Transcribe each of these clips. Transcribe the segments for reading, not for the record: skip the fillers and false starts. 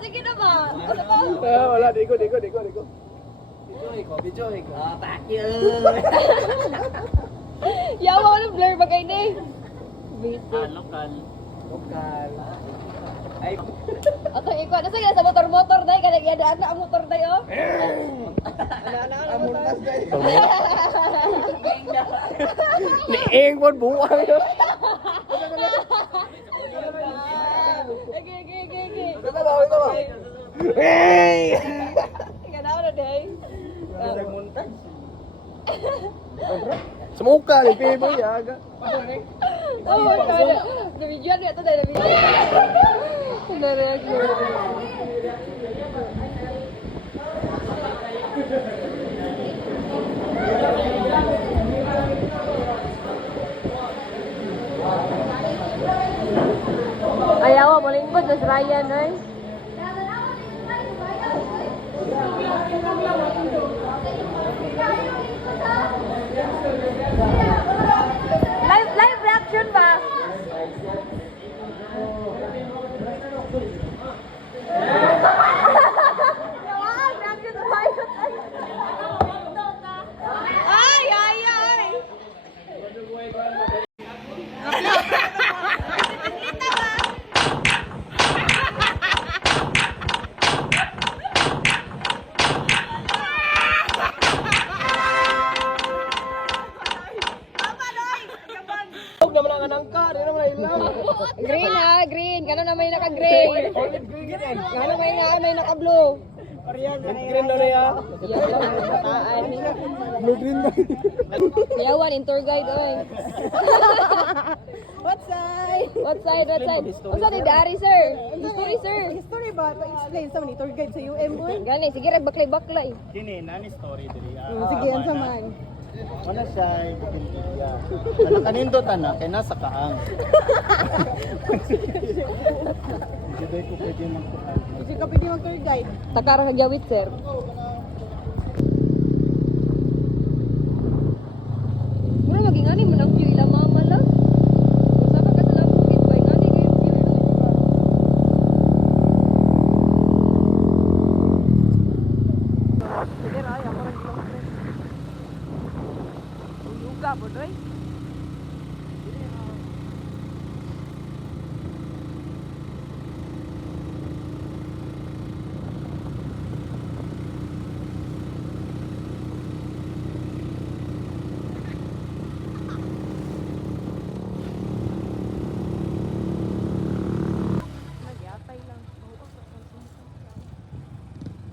Sige na ba? Ano ba? Wala, di ko. Video ko. Ah, thank you. Yawa ko ng blur ba kayo na eh? Lokal. Ay, Ato ikaw, nasa gina sa motor-motor dahil ka nagyadaan na ang motor dahil oh. Niing po buwang yun. Okay. Ito ba? Hey! Ganaw na dahil. Sumuka, ni Pibo yaga. Oh, kada. Nabidyoan niya ito dahil nabidyoan. Na-reaction. Ayaw, malingkod na si Ryan, ay. Live reaction ba? Reaction ba yun? Ay! Huwag naman ang anangka, di naman ang ilaw. Green ha, green. Gano'n naman yung naka-green. Gano'n may naka-blue. Green na ya. Blue green ba? Yawan, in tour guide, oy. What side? What side? What's that, Dari, sir? History, sir. History ba? Pa-explain sa mga tour guide sa UM mo. Gani, sige, ragbaklay-baklay. kini nani story diri. Sige, yan sa man. Wala siya Wikipedia. Ano kanindot ana kay nasa kaang. Hindi ko pwede magkuhan. Kasi ka pwede mag-tour guide. Takara kagyawit, sir. Muna maging ani mo ng view ila mama lang. Sama ka sa lambukit ba? Ngani kayo view ila mama. Sige na, ako rin lang. Uyuga mo, doy. Nagyatay lang.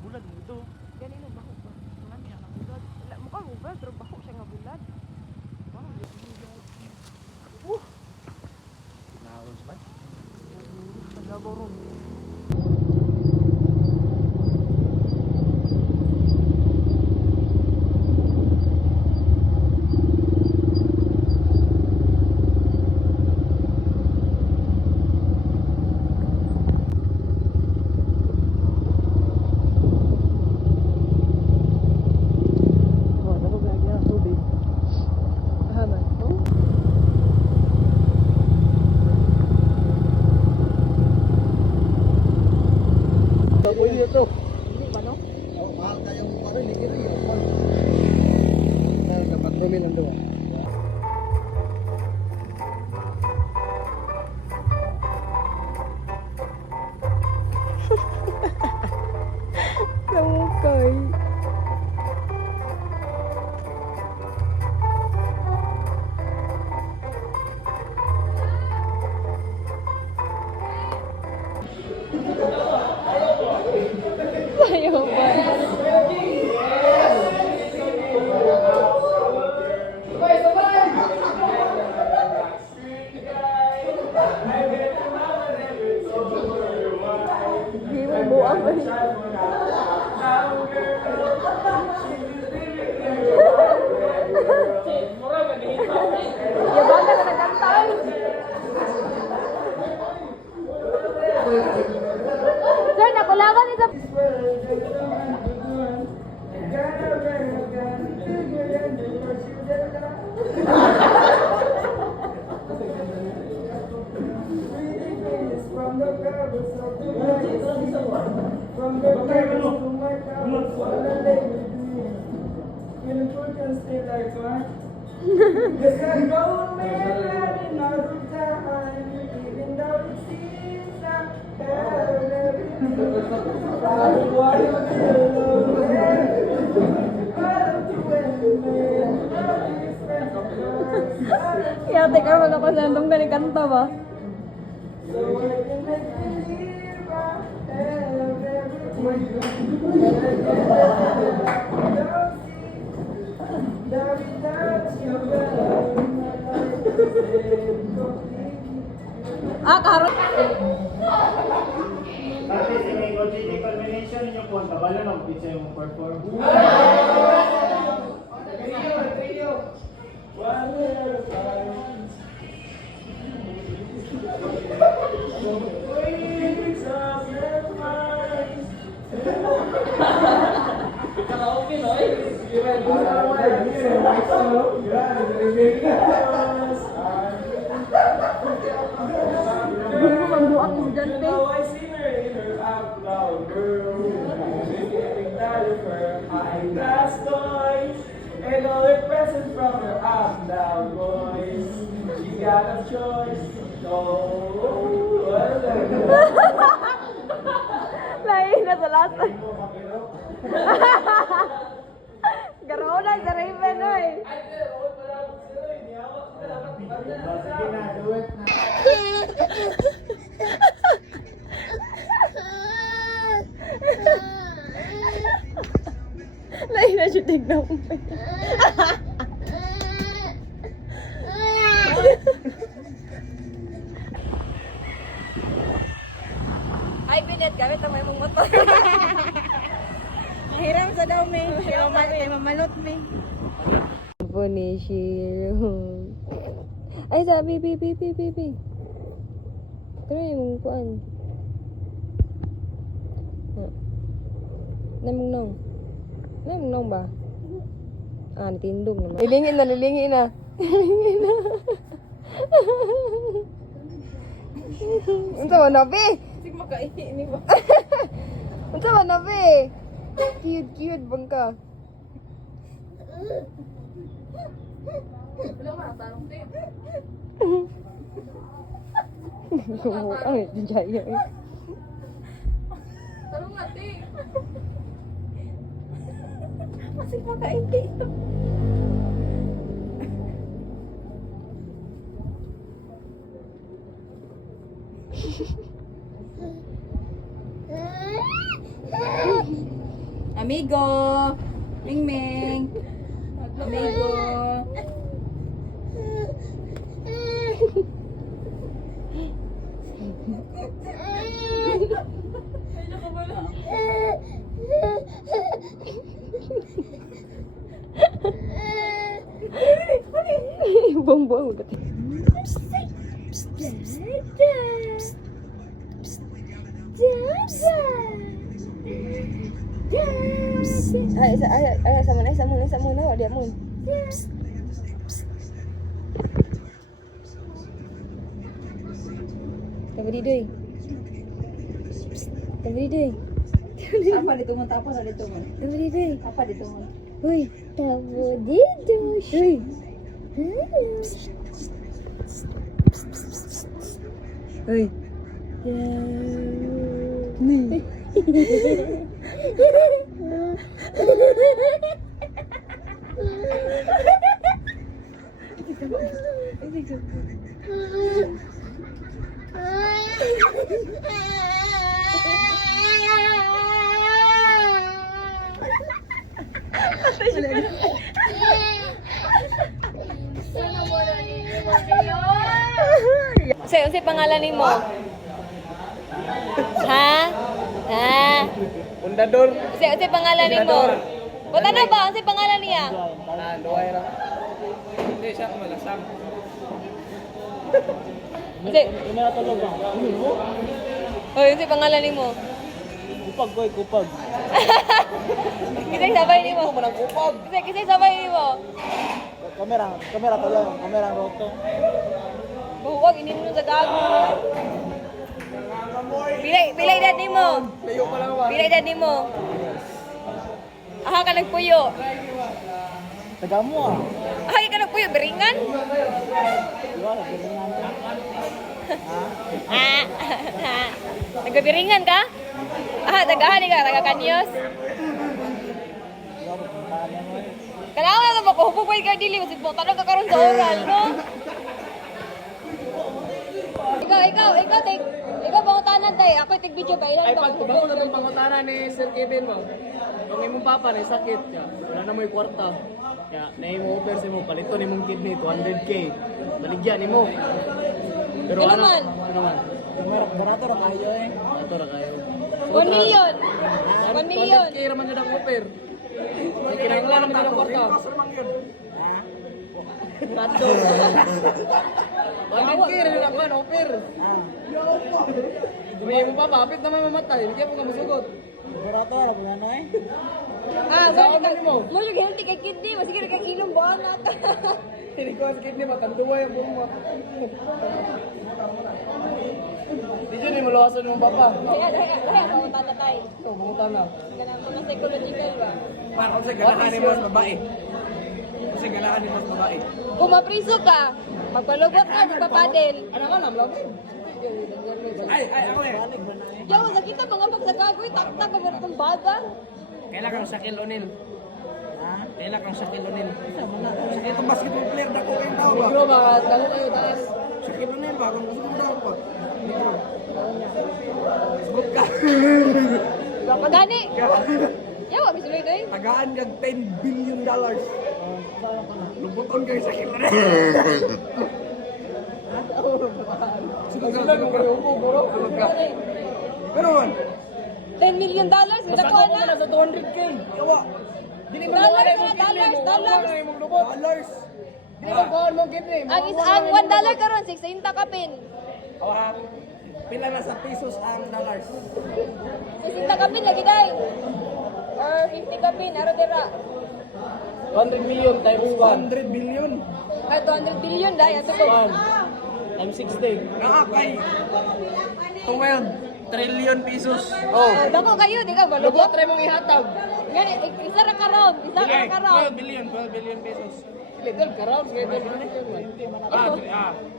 Bulan mo to. Ganito baho ba? Ngani ang bulad. Mukha ubra, pero baho siya nga bulad. Naawon ba? Nagaborong. Haman. Oh. Pwede ito. Hindi ba no? Mahal kayong ano, ligiri yun. Kapatrolin ang doon. Namukay. Ayaw ba? Ya, teka, magkapasandong ka ni kanta ba? Ah, karot! Ate, sige, OJT culmination ninyo po. Kabalo lang, pizza yung perform. Hindi ko magbuang mo dyan, te. I seen her in her uptown room, getting value for her high class toys, and all her presents from her uptown boys. She got a choice. Oh, what a Lain na sa lasa. Garaw na sa Raven, oy. Sige na, do it na. Lain na siya tignan mo. Ay, Binet, gamit ang may mong motor. Hiram sa daw, may. Ay, mamalot, may. Bonishiro. Ay, sabi, pipi. Pero yung kuan. Namong nong ba? Ah, natindog naman. Lilingin na. Unsa man na, be? Sige, makaini ba? Unsa man na, be? Cute bang ka? Ang jaya. Tarong ate. Masig makaini. Amigo. Ming. Amigo. Buang-buang udah. Ay, sama muna, dia mun. Tabadi deui. Apa ditungon? Apa sa ditungon? Tabadi deui. Apa ditungon? Uy, tabadi deui. Uy. Nih. Unsay pangalan nimo? Ha? Pundador. Unsay pangalan nimo? Buta na ba? Unsay pangalan niya? Luay ra. Hindi siya malasam. Unsay? Ina tulog ba? Hoy, unsay pangalan nimo? Kupag koy, kupag. Kisay sabay nimo. Mo nang kupag. Kisay sabay nimo. Kamera tala, kamera roto. Buwag inimno sa gago. Pilay edad nimo. Layo pa lang ba? Pilay edad nimo. Aha ka nagpuyo. Taga mo ah. Aha ka nagpuyo beringan. Wala ganyan. Nagbiringan ka? Tagahan ka, taga Kanyos. Kailangan na ito makuhupupay ka dili. Kasi po, tanong ka karoon sa oral, no? Ikaw pangutanan tayo. Ako tig-video ba? Ilan Ay, ba? pag tubaw na itong pangutana ni Sir Kevin mo. Yung imong papa na sakit ka. Wala na mo yung kwarta. Kaya na-imo offer sa mo. Palito ni mong kidney, 200K. Baligyan ni mo. Pero Ano ano? man? Ano man? Barato na kayo eh. Ito na kayo. 1 million. 1 million. 200K raman yun ang offer. May kinanglan naman yun ang kwarta. Tato. 200K rin yun ang offer. May mo pa, papit naman mamatay. Hindi ka po nga masugot. Barato na wala eh. Saan ka mo? Mo yung healthy kay kidney. Masigil kay ilong buwan natin. Hindi ko ang kidney, matanduwa yung buong mo. Hindi dyan eh, malawasan yung papa. Kaya pangutanan tayo. Ito, pangutana. Ganang mga psychological ba? Para kung sa ganahan ni mas babae. Kasi ganahan ni mas babae. Kung mapriso ka, magpalugot ka, magpapadel. Ano ka lang, love? Ay, ako eh. Yo, nakita mga pagsagagoy, taktak ka meron kang baga. Kailan kang Shaquille O'Neal? Ha? Kailan kang Shaquille O'Neal? Itong basketball player na ko kayong tao ba? Bro, mga tango kayo, taas. Shaquille O'Neal ba? Kung gusto mo daw pa. Sugot ka. Pagani. Yo, misuloy doy. Tagaan kag $10 billion. Lubuton kayo Shaquille O'Neal. Sugot ka. Sugot ka. Pero man, $10 million, minakuha Masako na. na sa 200K. yawa. Dili man mo kaya mong kidney, Dollars. mawala na yung lubot. Dollars. Dili man kuhaan mong kidney, Ang mawala na yung $1 karon 60 ka pin. Awa. Pila na sa pesos ang dollars? 60 ka pin lagi day. Or 50 ka pin, aro dira. 200 million times 1. 100 billion. Ay 200 billion day ato ko. 1 times 60. Nakakay. Kung ngayon, trillion pesos. Oh. Dako kayo, di ka Lubot malubot. try mong ihatag. Ngani, isa ra karon, isa ra karon. 12 billion pesos. Dili, 12 karoon. Sige, 12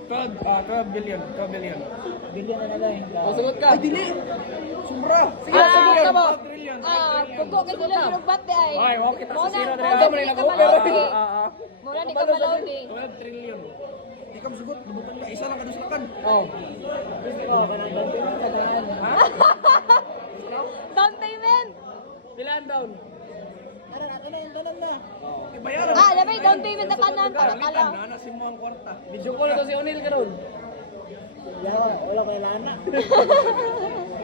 12 billion. Bilyan na lang. O, sugot ka. Ay, dili. Sobra. Sige, Ah, sige. kamo. 12 trillion. Buko ka sila yung bate ay. Ay, okay, tas Muna, zero muna, na. Ikaw man di yung ka nag-offer. malawdi. Muna di ka malawdi. 12 trillion. Di ka masugot. Lubutan ka. Isa lang kaduslakan. Oh. Down payment. Pilaan down. Ibayaran. Labay down payment na tanan para kala. Nana si mo ang kwarta. Video call na to si O'Neal karon. Wala kay lana.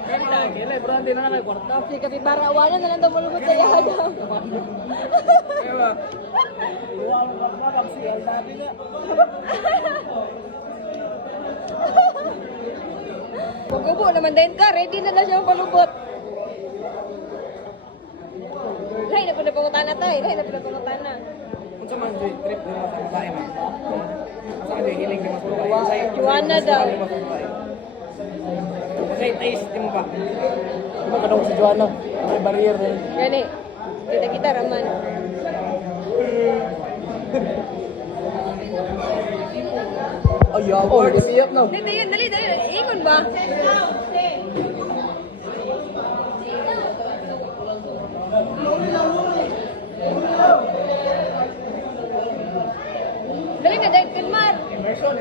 Kaya kailan, bro, hindi na nga kwarta. Si kapibara wala na lang daw malubot sa yaga. Kaya ba? Wala mo pa pag siya dati na. Pag-ubo naman din ka, ready na siya ang palubot. Lahi na pala pangutan na tayo, lahi na pala pangutan na. Kung sa man, Joy, trip na mga pangbabae man. Sa kanya, hiling na mas babae. Juana daw. Kasi taste, di mo ba? Di ba kadong si Joanna? May barrier na yun. Gani, kita-kita raman. Ay, Oh, nag-iiyak na. Dali, dali, dali, ingon ba? Dali na, dahil filmat. Immersion.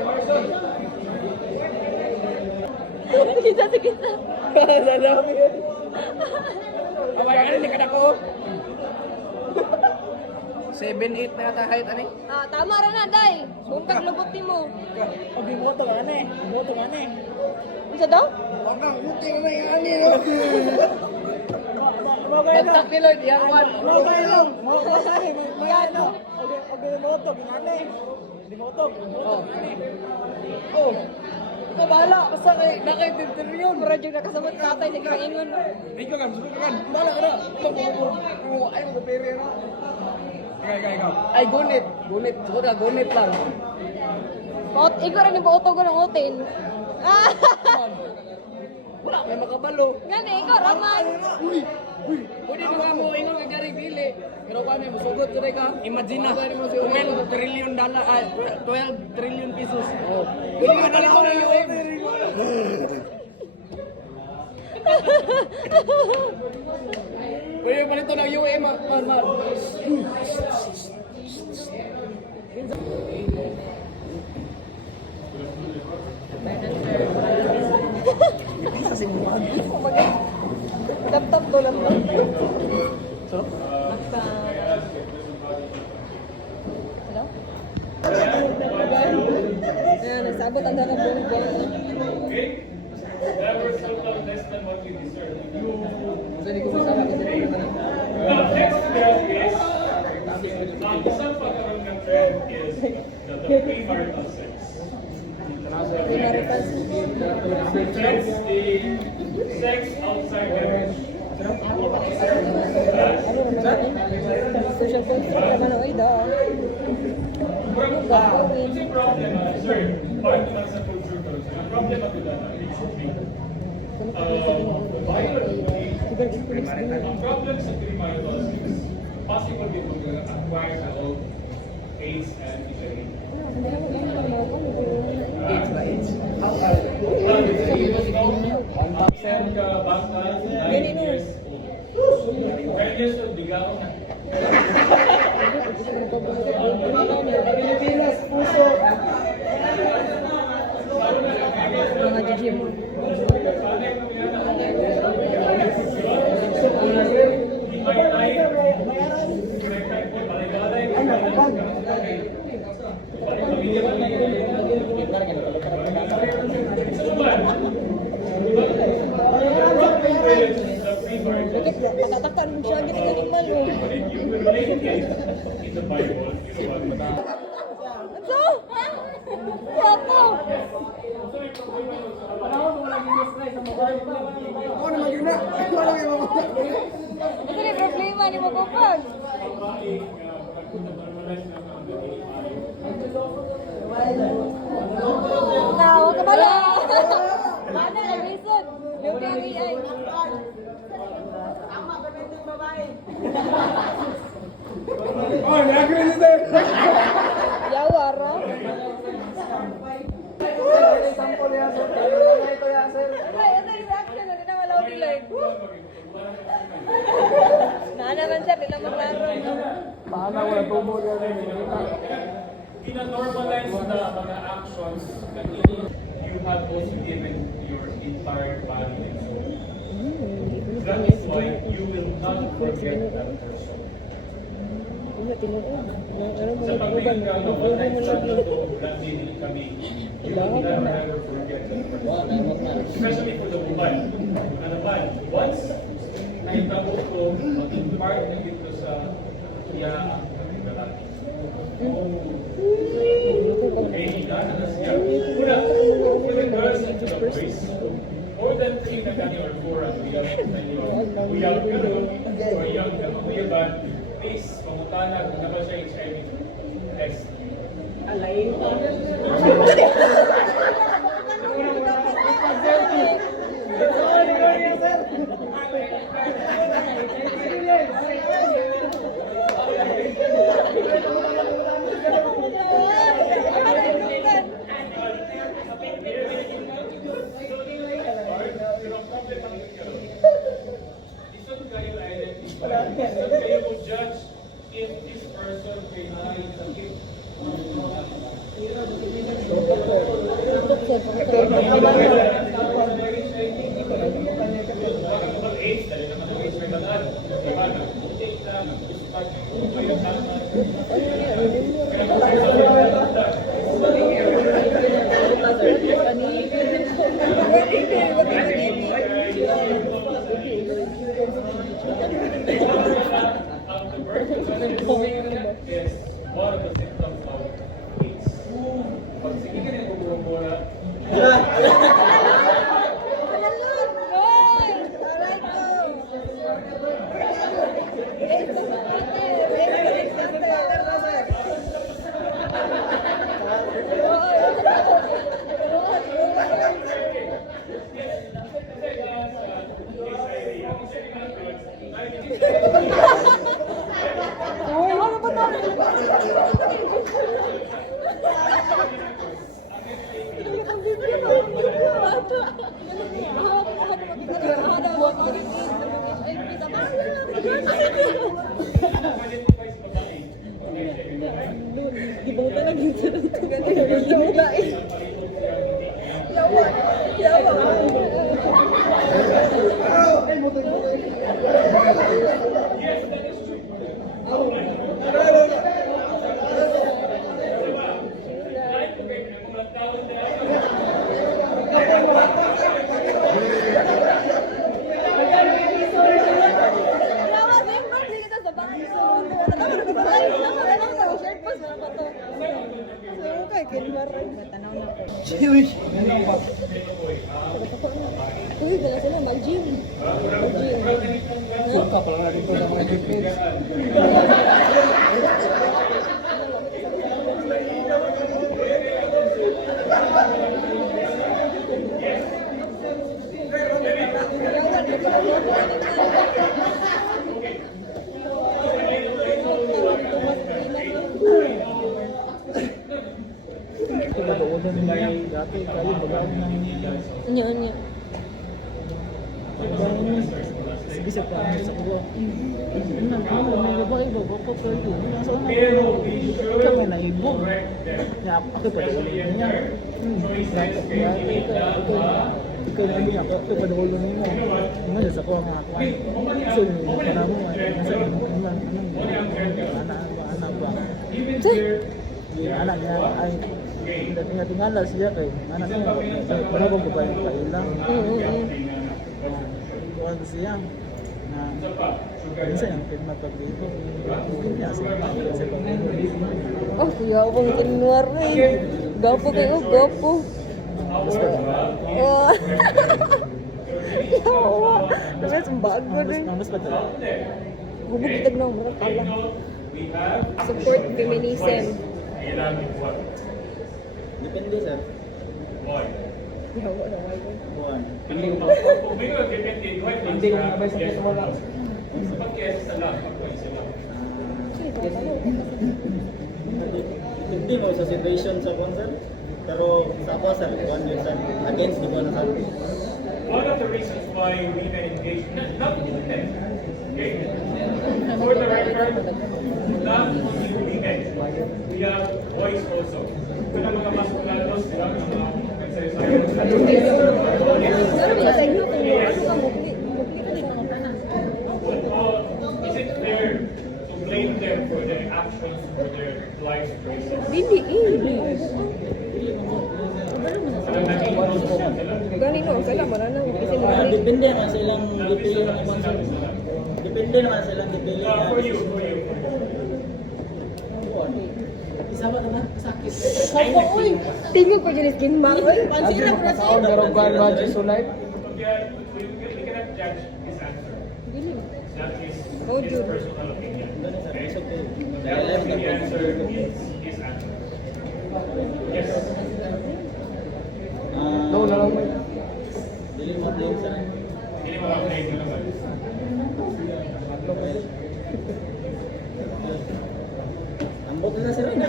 Kita, kita. Lalami yun. Abay, ano, hindi ka na ko. 7-8 na yata height, ani? Tama ra na, day. Bungkag lubot ni mo. Pag iboto ka na eh. Iboto ka na eh. Isa daw? Huwag kang uti na yung ani, no? Bagsak ni Lloyd, yang one. Okay lang. Magano. Okay, iboto. Ginana eh. Iboto. Oh. Ito bahala, basta naka-interview yun. Mura dyan nakasamot tatay sa kirang ingon. Ikaw kan, suka kan. Bahala ka na. Ay, magpapere na. Ikaw. Ay, gunit. Gunit. Siguro na, gunit lang. Ikaw rin yung buoto ko ng utin. Wala, may makabalo. Gani, ikaw raman. Pwede na mo ingon ka garing dili. Pero kami, masugot ko ka. Imagine na, Pwede mo si O'Neal. 12 trillion dollar, 12 trillion pesos. Oh. Pwede ka dali ko ng UM. to ng UM, man. Laptop ko, laptop. So? Hello? Ayan, nagsabot ang dala buong Never settle less than what we deserve. Hindi ko masama kasi Now, next trend is, isang pagkaroon ng trend is the premarital sex. Trends the sex outside marriage. social construct naman ang ida. Kasi problema, sir, part naman sa culture ko, ang problema ko lang, it should be, ang problem sa premarital sex, possible din mag-acquire sa old AIDS and HIV. AIDS ba AIDS? Ang bata, 9 years old. 10 years old, bigaw na. Pilipinas, puso. Mga jijim. Nakatakan mo siya, gito galing malo. In the Bible, Ano? Wapo! Ako na mag-ina. Walang iba mo. Ito na yung problema ni Magopag. Now, kabala! Mana na, reason? Yung PMEI. Oh, nag-agree si sir. Yawara. Sample yan, sir. Ito yan, sir. Ay, ito yung reaction. Hindi na malaw nila eh. Naman sir, nila maklaro. Paano wala tubo yan? Ina-normalize na mga actions na you have also given your entire body and soul. That is why you will not forget that person. Sa pagbigang ka, namatay sa mundo, lagi kami. You will never ever forget that person. Especially for the woman. Ano ba? Once naitabo ko, maging part na dito sa kaya ang lalaki. Okay, na siya. Una, for the girls and the boys, more than 3 na kami or 4 ang uyab ganun, or young uyaban, please, pangutalag, kung naman siya HIV test. Isang kayo identify, isang kayo mo judge if this person may sakit. Is one of the symptoms of AIDS. Pag sige ka rin bumura, Ay, Uy, kaya sila mag-gym. Suka pala na dito sa mga kids. Ito ba doon niya? Dati kayo bagaan ng Anya. sige sa kanya sa kuwa. May babae ba ko pero nasa una ko kami na ibo. Ya ako pa doon niya. Ikaw na niya ako pa doon niya. Mga sa kuwa nga ako. So para mo nasa man anak ba. Anak niya ay tingala siya kay anak niya para ba babae pa ilang. Kuwan siya na minsan yung pinapag dito hindi niya siya kasi Oh, kuya akong tinwar eh. Gapo kayo, gapo. Oh. Yawa. Tapos ang bago rin. mas pa talaga Gubugitag na mga kala. Support feminism. depende sir Yawa na wala. kuwan Hindi ko nabay sa kito wala. hindi mo sa situation sa concert pero sa ako sir kuwan yun sir against the one sir One of the reasons why women engage, not women, okay? For the record, not only women, we have boys also. Ito na mga masulados, sila ng mga nagsasayaw. Pero ba sa inyo kung ano ka mukli Is it fair to blame them for their actions, for their life choices? Dili Galing no, sila maranang kasi mga depende naman silang dipili ng concert depende naman silang dipili For you. isa ba naman sakit tingog ko dyan skin bank. Oy, pansira ko na siya. We cannot judge his answer. Dili. That is Oh, his Jude. personal opinion. That is the answer is his answer. Yes. no na lang dili mo din sa Hindi mo mag-blame na naman. ambot na sila na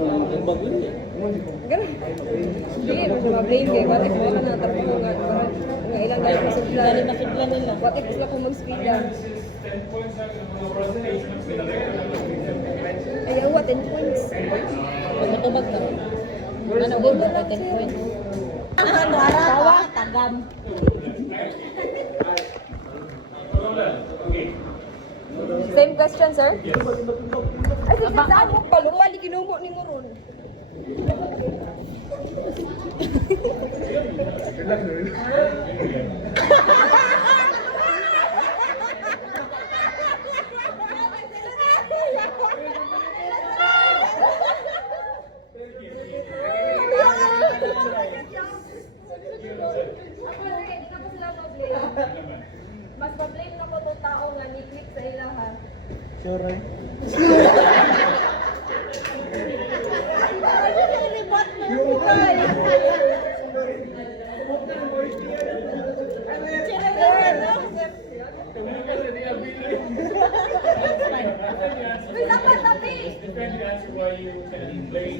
Alam mo, blame na naman. Ganun. Dili mo na blame kay what if wala na tapos nga ilang dahil sa plan nila. What if sila kung mag-speeda? Ay, what 10 points. Matubag na. Ano ba 10 points? Ano ara tagam. Same question, sir? Ay, saan mo pa? Lumali kinumo ni mo ron. Mas pa-blame na ko itong tao nga ni-clip sa ilahan. sure eh Defend the answer why you can blame